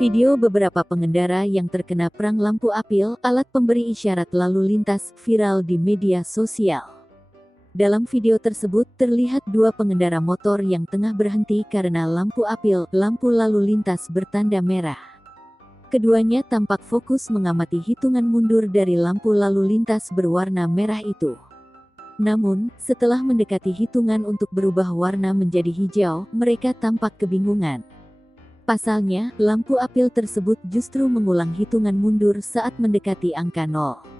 Video beberapa pengendara yang terkena perang lampu apil, alat pemberi isyarat lalu lintas, viral di media sosial. Dalam video tersebut terlihat dua pengendara motor yang tengah berhenti karena lampu apil, lampu lalu lintas bertanda merah. Keduanya tampak fokus mengamati hitungan mundur dari lampu lalu lintas berwarna merah itu. Namun, setelah mendekati hitungan untuk berubah warna menjadi hijau, mereka tampak kebingungan. Pasalnya, lampu apil tersebut justru mengulang hitungan mundur saat mendekati angka 0.